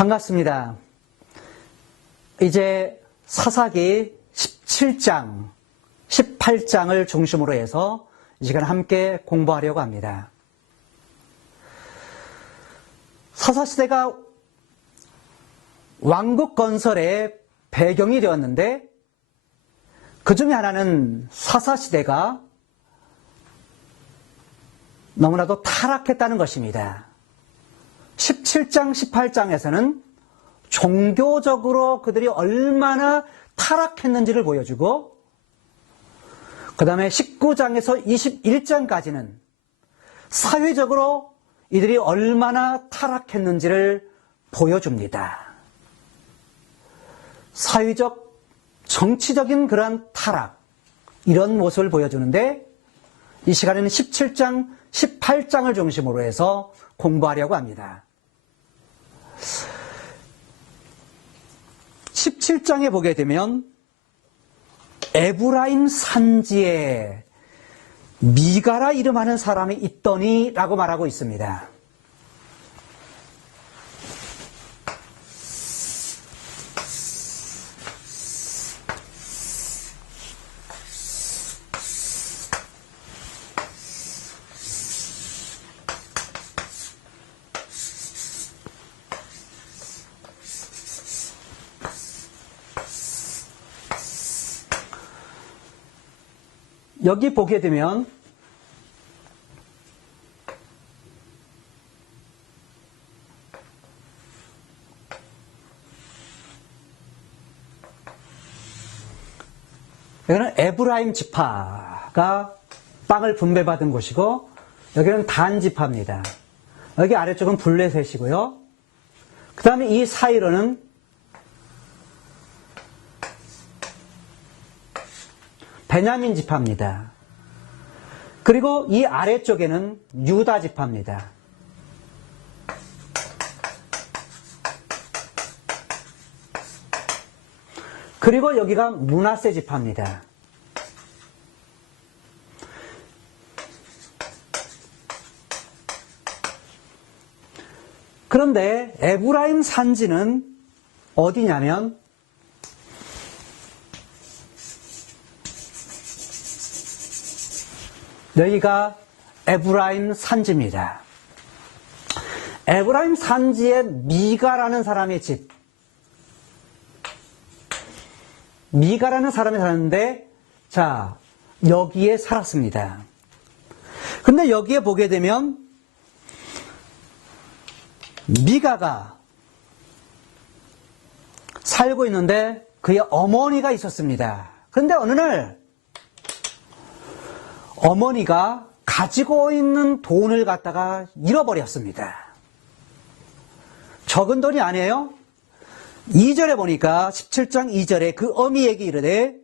반갑습니다. 이제 사사기 17장, 18장을 중심으로 해서 이 시간 함께 공부하려고 합니다. 사사시대가 왕국 건설의 배경이 되었는데 그 중에 하나는 사사시대가 너무나도 타락했다는 것입니다. 17장, 18장에서는 종교적으로 그들이 얼마나 타락했는지를 보여주고 그 다음에 19장에서 21장까지는 사회적으로 이들이 얼마나 타락했는지를 보여줍니다. 사회적, 정치적인 그러한 타락, 이런 모습을 보여주는데 이 시간에는 17장, 18장을 중심으로 해서 공부하려고 합니다. 17장에 보게 되면 에브라임 산지에 미가라 이름하는 사람이 있더니 라고 말하고 있습니다. 여기 보게 되면 여기는 에브라임 지파가 땅을 분배받은 곳이고 여기는 단 지파입니다. 여기 아래쪽은 블레셋이고요. 그 다음에 이 사이로는 베냐민 지파입니다. 그리고 이 아래쪽에는 유다 지파입니다. 그리고 여기가 므낫세 지파입니다. 그런데 에브라임 산지는 어디냐면 여기가 에브라임 산지입니다. 에브라임 산지에 미가라는 사람의 집, 미가라는 사람이 사는데 자, 여기에 살았습니다. 근데 여기에 보게 되면 미가가 살고 있는데 그의 어머니가 있었습니다. 근데 어느 날 어머니가 가지고 있는 돈을 갖다가 잃어버렸습니다. 적은 돈이 아니에요. 2절에 보니까 17장 2절에 그 어미에게 이르되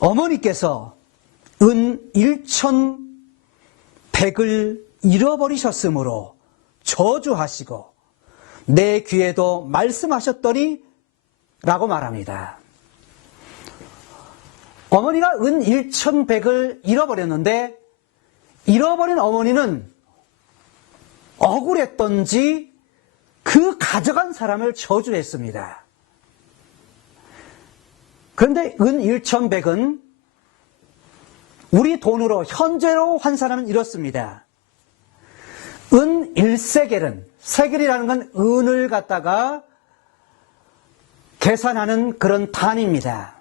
어머니께서 은 1,100을 잃어버리셨으므로 저주하시고 내 귀에도 말씀하셨더니 라고 말합니다. 어머니가 은 1,100을 잃어버렸는데 잃어버린 어머니는 억울했던지 그 가져간 사람을 저주했습니다. 그런데 은 1,100은 우리 돈으로 현재로 환산하면 이렇습니다. 은 1세겔은, 세겔이라는 건 은을 갖다가 계산하는 그런 단위입니다.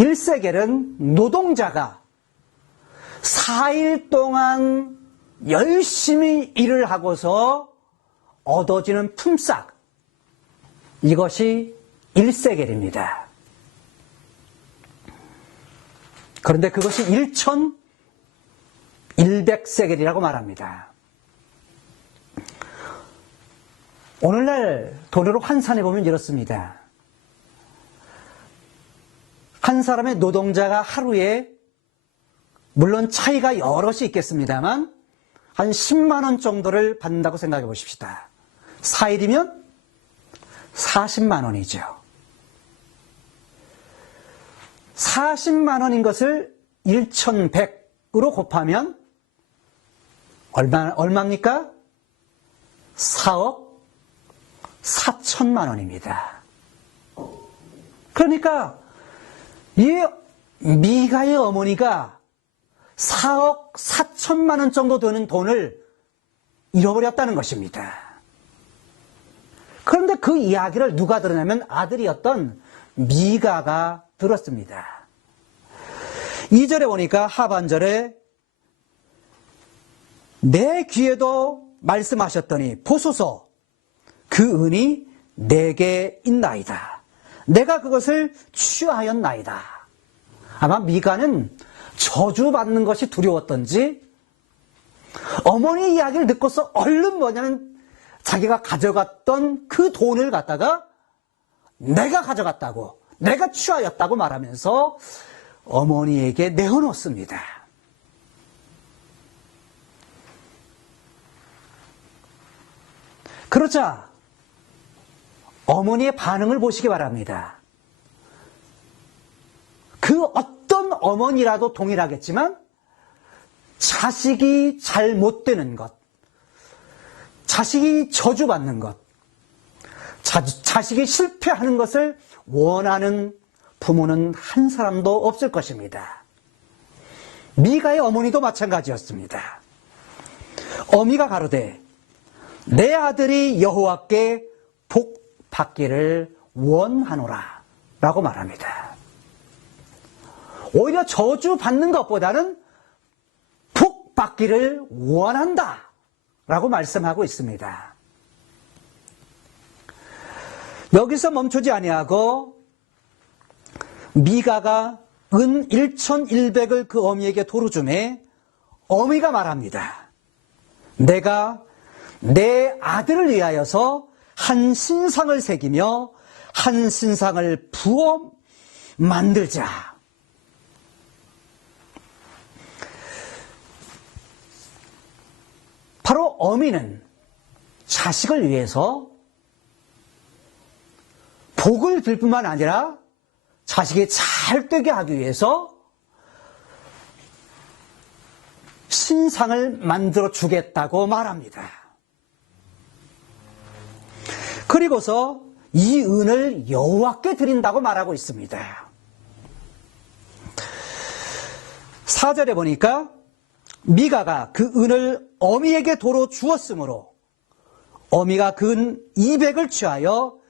1세겔은 노동자가 4일 동안 열심히 일을 하고서 얻어지는 품삯, 이것이 1세겔입니다. 그런데 그것이 1,100세겔이라고 말합니다. 오늘날 돈으로 환산해 보면 이렇습니다. 한 사람의 노동자가 하루에 물론 차이가 여럿이 있겠습니다만 한 10만 원 정도를 받는다고 생각해 보십시다. 4일이면 40만 원이죠. 40만 원인 것을 1,100으로 곱하면 얼마입니까? 4억 4천만 원입니다. 그러니까 이 미가의 어머니가 4억 4천만 원 정도 되는 돈을 잃어버렸다는 것입니다. 그런데 그 이야기를 누가 들었냐면 아들이었던 미가가 들었습니다. 2절에 보니까 하반절에 내 귀에도 말씀하셨더니 보소서 그 은이 내게 있나이다. 내가 그것을 취하였나이다. 아마 미가는 저주받는 것이 두려웠던지 어머니 이야기를 듣고서 얼른 뭐냐면 자기가 가져갔던 그 돈을 갖다가 내가 가져갔다고, 내가 취하였다고 말하면서 어머니에게 내어놓습니다. 그러자 어머니의 반응을 보시기 바랍니다. 그 어떤 어머니라도 동일하겠지만 자식이 잘못되는 것, 자식이 저주받는 것, 자식이 실패하는 것을 원하는 부모는 한 사람도 없을 것입니다. 미가의 어머니도 마찬가지였습니다. 어미가 가로되 내 아들이 여호와께 복 받기를 원하노라 라고 말합니다. 오히려 저주받는 것보다는 복 받기를 원한다 라고 말씀하고 있습니다. 여기서 멈추지 아니하고 미가가 은 1,100을 그 어미에게 도루 주매 어미가 말합니다. 내가 내 아들을 위하여서 한 신상을 새기며 한 신상을 부어 만들자. 바로 어미는 자식을 위해서 복을 빌 뿐만 아니라 자식이 잘 되게 하기 위해서 신상을 만들어 주겠다고 말합니다. 그리고서 이 은을 여호와께 드린다고 말하고 있습니다. 4절에 보니까 미가가 그 은을 어미에게 도로 주었으므로 어미가 그 은 200을 취하여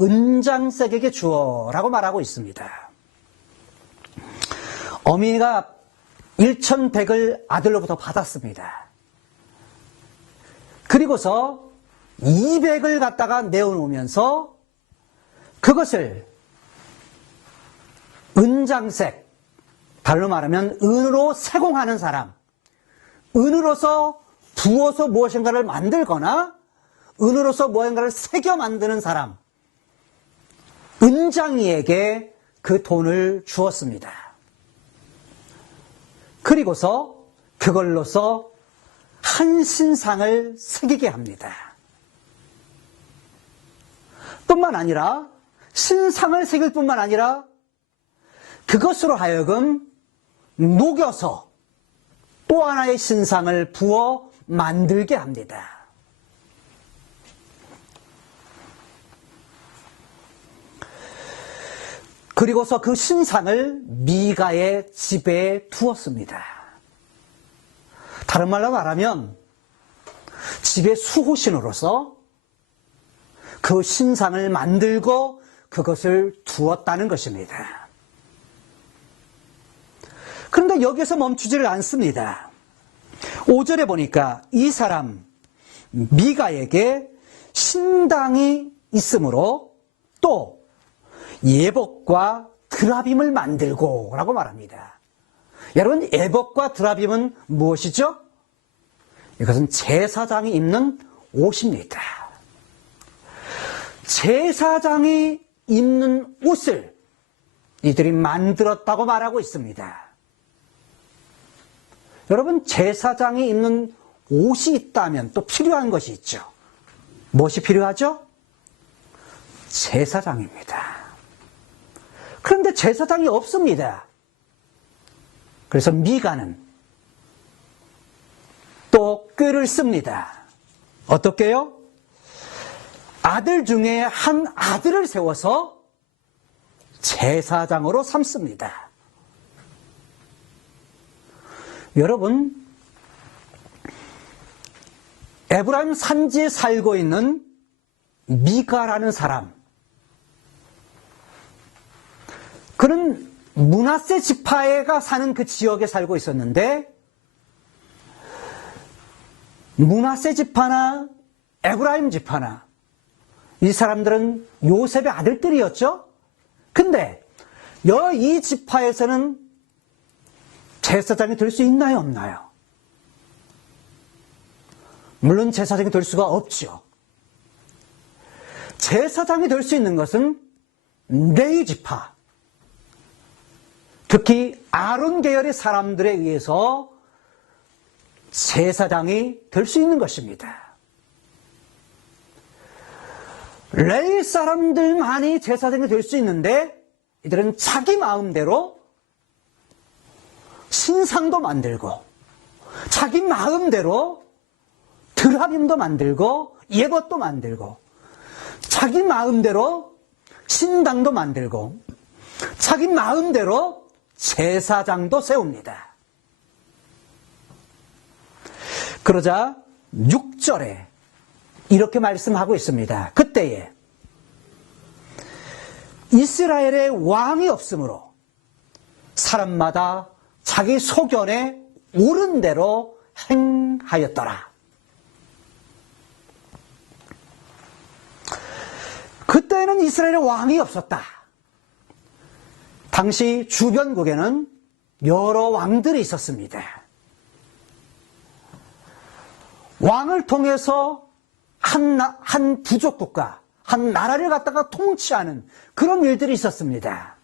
은장색에게 주어라고 말하고 있습니다. 어미가 1,100을 아들로부터 받았습니다. 그리고서 200을 갖다가 내어놓으면서 그것을 은장색, 달로 말하면 은으로 세공하는 사람, 은으로서 부어서 무엇인가를 만들거나 은으로서 무언가를 새겨 만드는 사람, 은장이에게 그 돈을 주었습니다. 그리고서 그걸로서 한 신상을 새기게 합니다. 뿐만 아니라 신상을 새길 뿐만 아니라 그것으로 하여금 녹여서 또 하나의 신상을 부어 만들게 합니다. 그리고서 그 신상을 미가의 집에 두었습니다. 다른 말로 말하면 집의 수호신으로서 그 신상을 만들고 그것을 두었다는 것입니다. 그런데 여기서 멈추지를 않습니다. 5절에 보니까 이 사람 미가에게 신당이 있으므로 또 예복과 드라빔을 만들고 라고 말합니다. 여러분, 예복과 드라빔은 무엇이죠? 이것은 제사장이 입는 옷입니다. 제사장이 입는 옷을 이들이 만들었다고 말하고 있습니다. 여러분, 제사장이 입는 옷이 있다면 또 필요한 것이 있죠. 무엇이 필요하죠? 제사장입니다. 그런데 제사장이 없습니다. 그래서 미가는 또 꾀를 씁니다. 어떻게요? 아들 중에 한 아들을 세워서 제사장으로 삼습니다. 여러분, 에브라임 산지에 살고 있는 미가라는 사람, 그는 므낫세 지파가 사는 그 지역에 살고 있었는데, 므낫세 지파나 에브라임 지파나 이 사람들은 요셉의 아들들이었죠. 근데 이 지파에서는 제사장이 될 수 있나요, 없나요? 물론 제사장이 될 수가 없죠. 제사장이 될 수 있는 것은 레위 지파, 특히 아론 계열의 사람들에 의해서 제사장이 될 수 있는 것입니다. 레위 사람들만이 제사장이 될 수 있는데 이들은 자기 마음대로 신상도 만들고 자기 마음대로 드라빔도 만들고 예것도 만들고 자기 마음대로 신당도 만들고 자기 마음대로 제사장도 세웁니다. 그러자 6절에 이렇게 말씀하고 있습니다. 그때에 이스라엘의 왕이 없으므로 사람마다 자기 소견에 옳은 대로 행하였더라. 그때는 이스라엘의 왕이 없었다. 당시 주변국에는 여러 왕들이 있었습니다. 왕을 통해서 한 부족국가, 한 나라를 갖다가 통치하는 그런 일들이 있었습니다.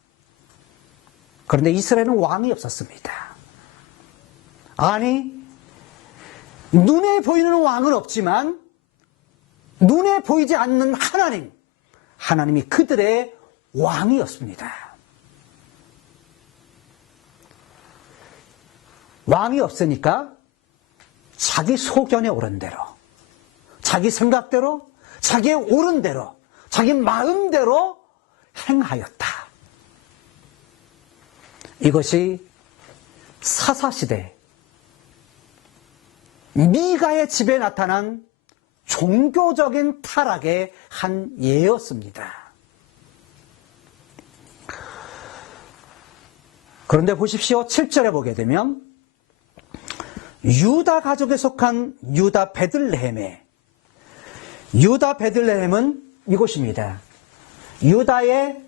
그런데 이스라엘은 왕이 없었습니다. 아니, 눈에 보이는 왕은 없지만 눈에 보이지 않는 하나님이 그들의 왕이었습니다. 왕이 없으니까 자기 소견에 옳은 대로, 자기 생각대로, 자기의 옳은 대로, 자기 마음대로 행하였다. 이것이 사사시대 미가의 집에 나타난 종교적인 타락의 한 예였습니다. 그런데 보십시오. 7절에 보게 되면 유다 가족에 속한 유다 베들레헴은 이곳입니다. 유다의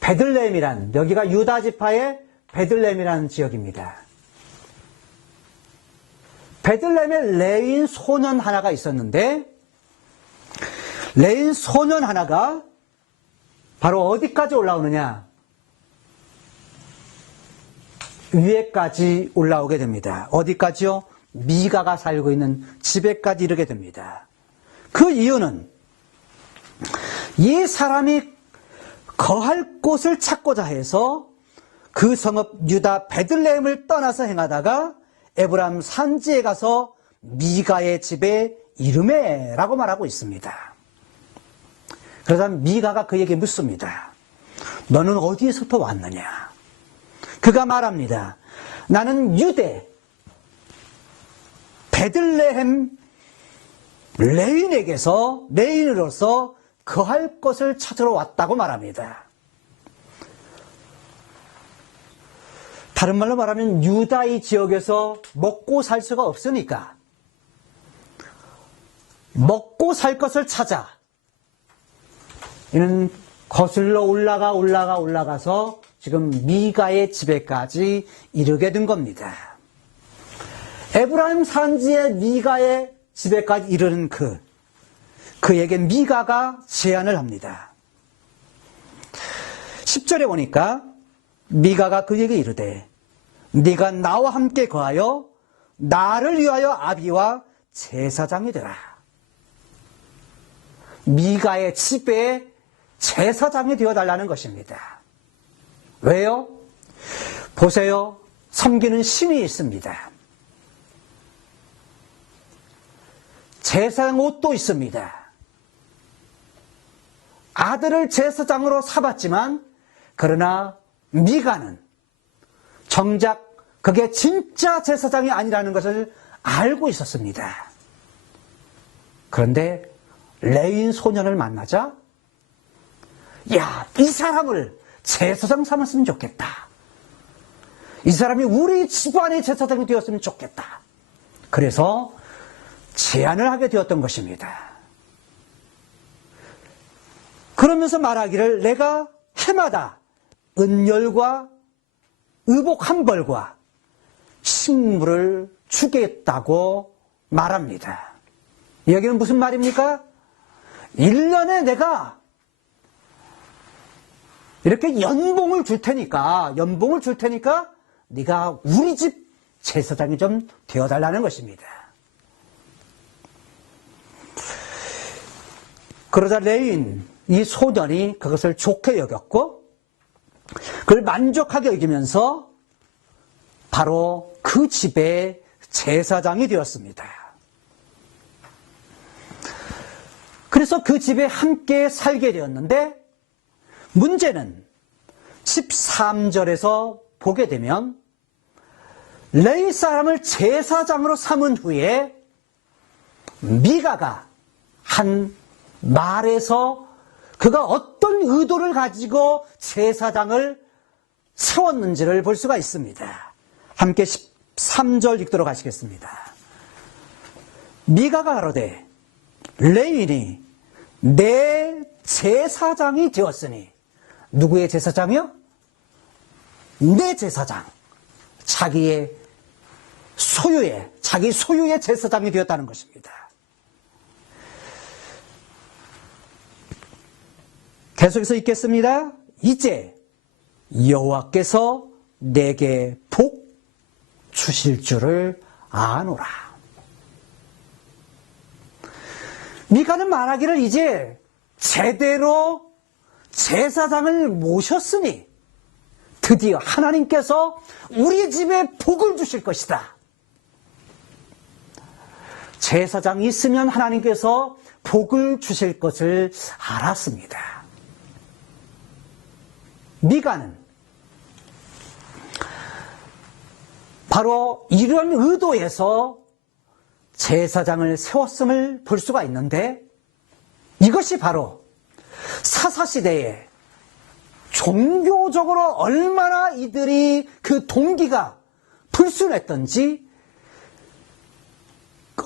베들레헴이란, 여기가 유다 지파의 베들레헴이라는 지역입니다. 베들레헴에 레인 소년 하나가 있었는데, 레인 소년 하나가 바로 어디까지 올라오느냐? 위에까지 올라오게 됩니다. 어디까지요? 미가가 살고 있는 집에까지 이르게 됩니다. 그 이유는 이 사람이 거할 곳을 찾고자 해서 그 성읍 유다 베들레헴을 떠나서 행하다가 에브라임 산지에 가서 미가의 집에 이르매라고 말하고 있습니다. 그러자 미가가 그에게 묻습니다. 너는 어디에서부터 왔느냐? 그가 말합니다. 나는 유대 베들레헴 레인으로서 거할 것을 찾으러 왔다고 말합니다. 다른 말로 말하면 유다의 지역에서 먹고 살 수가 없으니까 먹고 살 것을 찾아 이는 거슬러 올라가서 지금 미가의 집에까지 이르게 된 겁니다. 에브라임 산지의 미가의 집에까지 이르는 그에게 미가가 제안을 합니다. 10절에 보니까 미가가 그에게 이르되 네가 나와 함께 거하여 나를 위하여 아비와 제사장이 되라. 미가의 집에 제사장이 되어달라는 것입니다. 왜요? 보세요. 섬기는 신이 있습니다. 제사장 옷도 있습니다. 아들을 제사장으로 삼았지만 그러나 미가는 정작 그게 진짜 제사장이 아니라는 것을 알고 있었습니다. 그런데 레위인 소년을 만나자 야, 이 사람을 제사장 삼았으면 좋겠다. 이 사람이 우리 집안의 제사장이 되었으면 좋겠다. 그래서 제안을 하게 되었던 것입니다. 그러면서 말하기를 내가 해마다 은열과 의복 한 벌과 식물을 주겠다고 말합니다. 여기는 무슨 말입니까? 1년에 내가 이렇게 연봉을 줄 테니까 네가 우리 집 제사장이 좀 되어달라는 것입니다. 그러자 레위인 이 소년이 그것을 좋게 여겼고 그걸 만족하게 여기면서 바로 그 집의 제사장이 되었습니다. 그래서 그 집에 함께 살게 되었는데 문제는 13절에서 보게 되면 레위 사람을 제사장으로 삼은 후에 미가가 한 말에서 그가 어떤 의도를 가지고 제사장을 세웠는지를 볼 수가 있습니다. 함께 13절 읽도록 하시겠습니다. 미가가 가로되 레위인이 내 제사장이 되었으니 누구의 제사장이요? 내 제사장. 자기 소유의 제사장이 되었다는 것입니다. 계속해서 읽겠습니다. 이제 여호와께서 내게 복 주실 줄을 아노라. 미가는 말하기를 이제 제대로 제사장을 모셨으니 드디어 하나님께서 우리 집에 복을 주실 것이다. 제사장이 있으면 하나님께서 복을 주실 것을 알았습니다. 미가는 바로 이런 의도에서 제사장을 세웠음을 볼 수가 있는데 이것이 바로 사사시대에 종교적으로 얼마나 이들이 그 동기가 불순했던지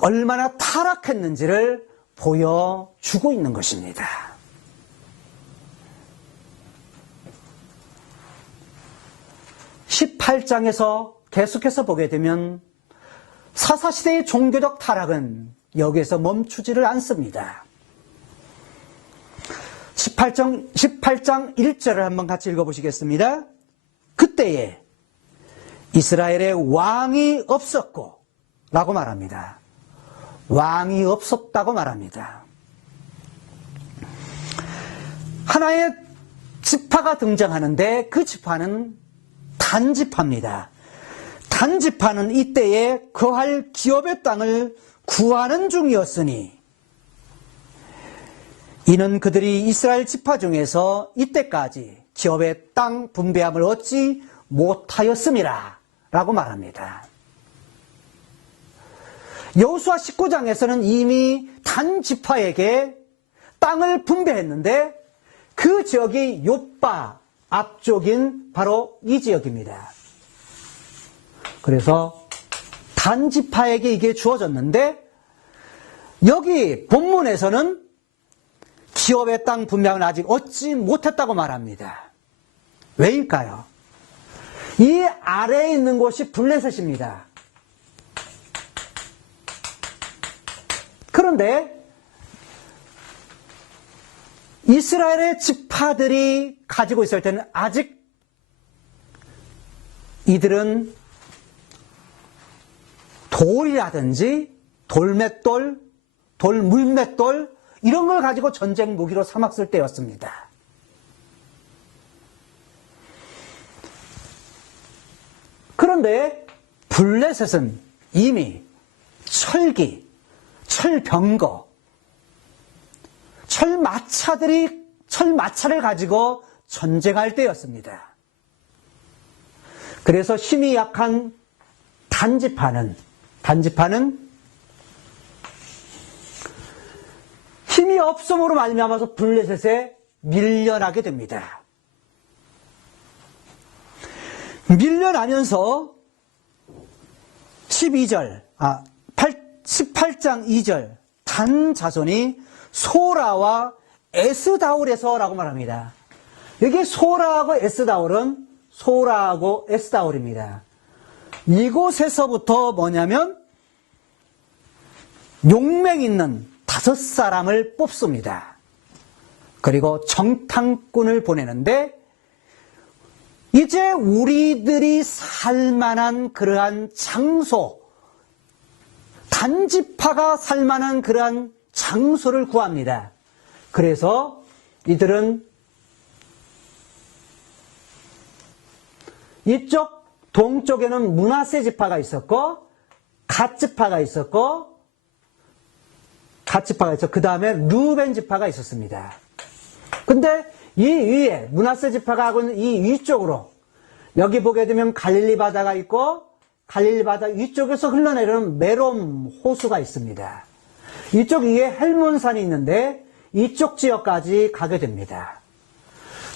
얼마나 타락했는지를 보여주고 있는 것입니다. 18장에서 계속해서 보게 되면 사사시대의 종교적 타락은 여기에서 멈추지를 않습니다. 18장 1절을 한번 같이 읽어보시겠습니다. 그때에 이스라엘에 왕이 없었고 라고 말합니다. 왕이 없었다고 말합니다. 하나의 지파가 등장하는데 그 지파는 단지파입니다. 단지파는 이때에 거할 기업의 땅을 구하는 중이었으니 이는 그들이 이스라엘 지파 중에서 이때까지 기업의 땅 분배함을 얻지 못하였음이라 라고 말합니다. 여호수아 19장에서는 이미 단지파에게 땅을 분배했는데 그 지역이 욥바 앞쪽인 바로 이 지역입니다. 그래서 단지파에게 이게 주어졌는데 여기 본문에서는 기업의 땅 분배함을 아직 얻지 못했다고 말합니다. 왜일까요? 이 아래에 있는 곳이 블레셋입니다. 그런데 이스라엘의 지파들이 가지고 있을 때는 아직 이들은 돌이라든지 돌맷돌, 돌물맷돌 이런 걸 가지고 전쟁 무기로 삼았을 때였습니다. 그런데 블레셋은 이미 철기, 철병거, 철마차들이 철마차를 가지고 전쟁할 때였습니다. 그래서 힘이 약한 단지파는 힘이 없음으로 말미암아서 블레셋에 밀려나게 됩니다. 밀려나면서 18장 2절 단 자손이 소라와 에스다올에서라고 말합니다. 여기 소라하고 에스다올은 소라하고 에스다올입니다. 이곳에서부터 뭐냐면 용맹 있는 5사람을 뽑습니다. 그리고 정탐꾼을 보내는데 이제 우리들이 살만한 그러한 장소, 단지파가 살만한 그러한 장소를 구합니다. 그래서 이들은 이쪽 동쪽에는 므낫세 지파가 있었고 갓 지파가 있었고 그 다음에 르우벤 지파가 있었습니다. 근데 이 위에 므낫세 지파가 하고 있는 이 위쪽으로 여기 보게 되면 갈릴리 바다가 있고 갈릴리 바다 위쪽에서 흘러내리는 메롬 호수가 있습니다. 이쪽 위에 헬몬산이 있는데 이쪽 지역까지 가게 됩니다.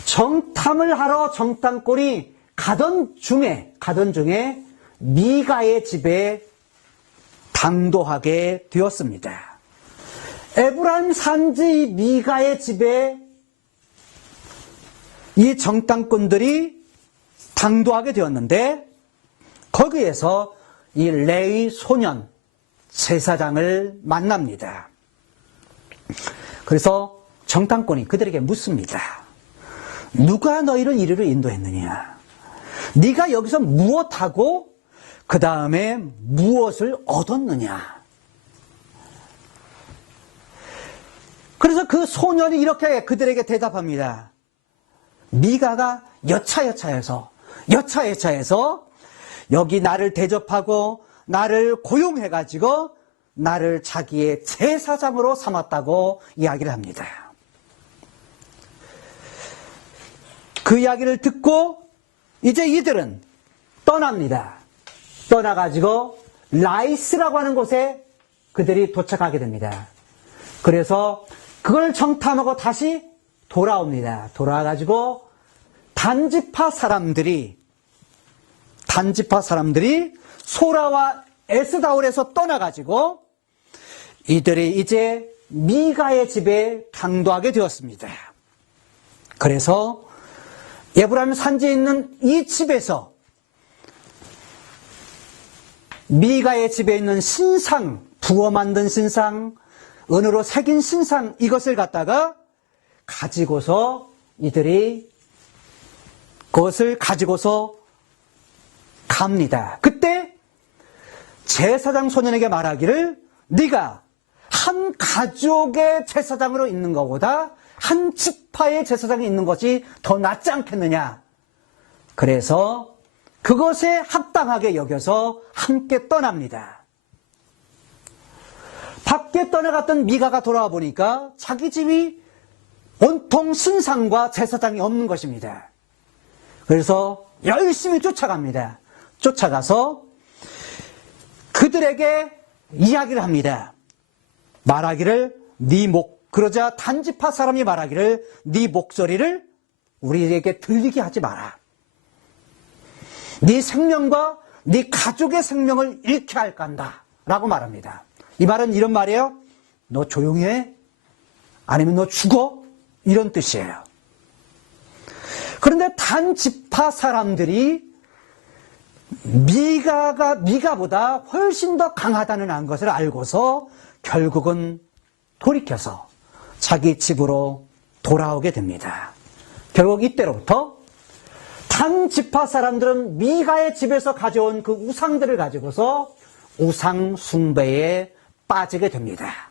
정탐을 하러 정탐꾼이 가던 중에 미가의 집에 당도하게 되었습니다. 에브라임 산지 미가의 집에 이 정탐꾼들이 당도하게 되었는데 거기에서 이 레위 소년 제사장을 만납니다. 그래서 정탐꾼이 그들에게 묻습니다. 누가 너희를 이리로 인도했느냐? 네가 여기서 무엇하고 그 다음에 무엇을 얻었느냐? 그래서 그 소년이 이렇게 그들에게 대답합니다. 미가가 여차여차해서 여기 나를 대접하고 나를 고용해가지고 나를 자기의 제사장으로 삼았다고 이야기를 합니다. 그 이야기를 듣고 이제 이들은 떠납니다. 떠나가지고 라이스라고 하는 곳에 그들이 도착하게 됩니다. 그래서 그걸 정탐하고 다시 돌아옵니다. 돌아와가지고 단지파 사람들이 소라와 에스다올에서 떠나가지고 이들이 이제 미가의 집에 당도하게 되었습니다. 그래서 에브라임 산지에 있는 이 집에서 미가의 집에 있는 신상, 부어 만든 신상, 은으로 새긴 신상 이것을 갖다가 가지고서 이들이 그것을 가지고서 갑니다. 그때 제사장 소년에게 말하기를 네가 한 가족의 제사장으로 있는 것보다 한 지파의 제사장이 있는 것이 더 낫지 않겠느냐. 그래서 그것에 합당하게 여겨서 함께 떠납니다. 밖에 떠나갔던 미가가 돌아와 보니까 자기 집이 온통 신상과 제사장이 없는 것입니다. 그래서 열심히 쫓아갑니다. 쫓아가서 그들에게 이야기를 합니다. 말하기를 그러자 단지파 사람이 말하기를 네 목소리를 우리에게 들리게 하지 마라. 네 생명과 네 가족의 생명을 잃게 할 간다 라고 말합니다. 이 말은 이런 말이에요. 너 조용히 해? 아니면 너 죽어? 이런 뜻이에요. 그런데 단지파 사람들이 미가보다 훨씬 더 강하다는 것을 알고서 결국은 돌이켜서 자기 집으로 돌아오게 됩니다. 결국 이때로부터 단지파 사람들은 미가의 집에서 가져온 그 우상들을 가지고서 우상 숭배에 빠지게 됩니다.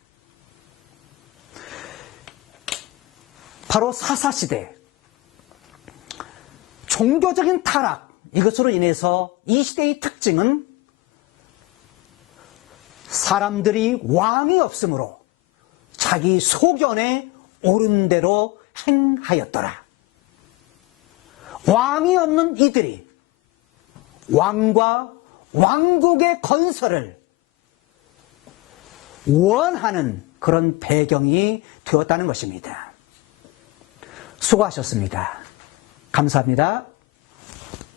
바로 사사시대, 종교적인 타락, 이것으로 인해서 이 시대의 특징은 사람들이 왕이 없으므로 자기 소견에 옳은 대로 행하였더라. 왕이 없는 이들이 왕과 왕국의 건설을 원하는 그런 배경이 되었다는 것입니다. 수고하셨습니다. 감사합니다.